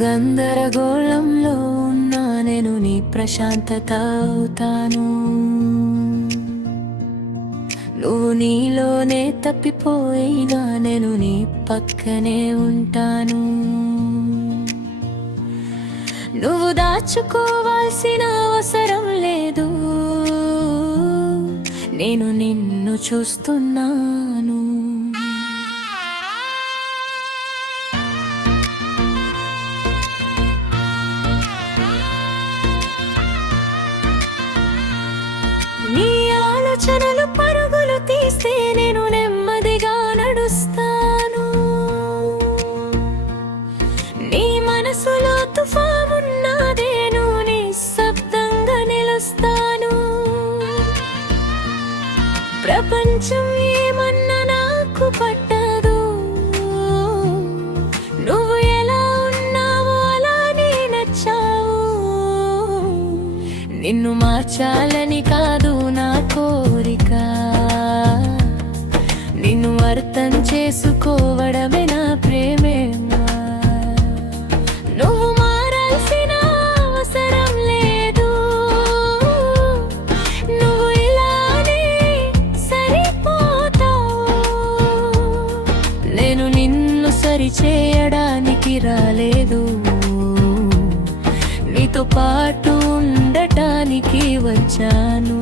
గందరగోళంలో ఉన్నా నేను నీ ప్రశాంతత అవుతాను. నువ్వు నీలోనే తప్పిపోయినా నేను నీ పక్కనే ఉంటాను. నువ్వు దాచుకోవాల్సిన అవసరం లేదు, నేను నిన్ను చూస్తున్నాను. నీ ఆలోచనలు పరుగులు తీస్తే నేను నెమ్మదిగా నడుస్తాను. నీ మనసులో తుఫానున్నదేను నిశ్శబ్దంగా నిలుస్తాను. ప్రపంచం ఏమన్నా నాకు పట్టదు, నువ్వు ఎలా ఉన్నావో అలానే నచ్చావు. నిన్ను మార్చాలని కాదు నా కోరిక, నిన్ను అర్థం చేసుకోవడమే నా ప్రేమేమా. నువ్వు మారాల్సిన అవసరం లేదు, నువ్వు ఇలానే సరిపోతావు. నేను నిన్ను సరిచేయడానికి రాలేదు, నీతో పాటు ఉండటానికి వచ్చాను.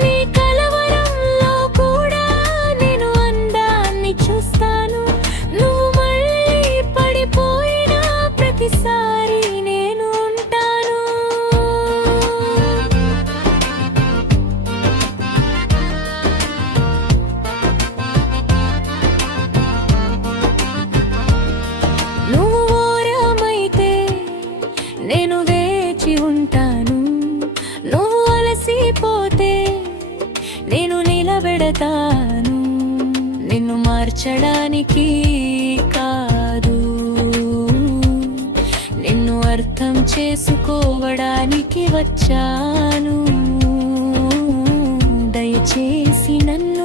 నీ కలవరంలో కూడా నేను అందాన్ని చూస్తాను. నువ్వు మళ్ళీ పడిపోయినా ప్రతిసారి నేను ఉంటాను. నువ్వు ఓరమైతే నేను వేచి ఉంటాను. నువ్వు అలసిపోతే నేను నిలబెడతాను. నిన్ను మార్చడానికి కాదు, నిన్ను అర్థం చేసుకోవడానికి వచ్చాను. దయచేసి నన్ను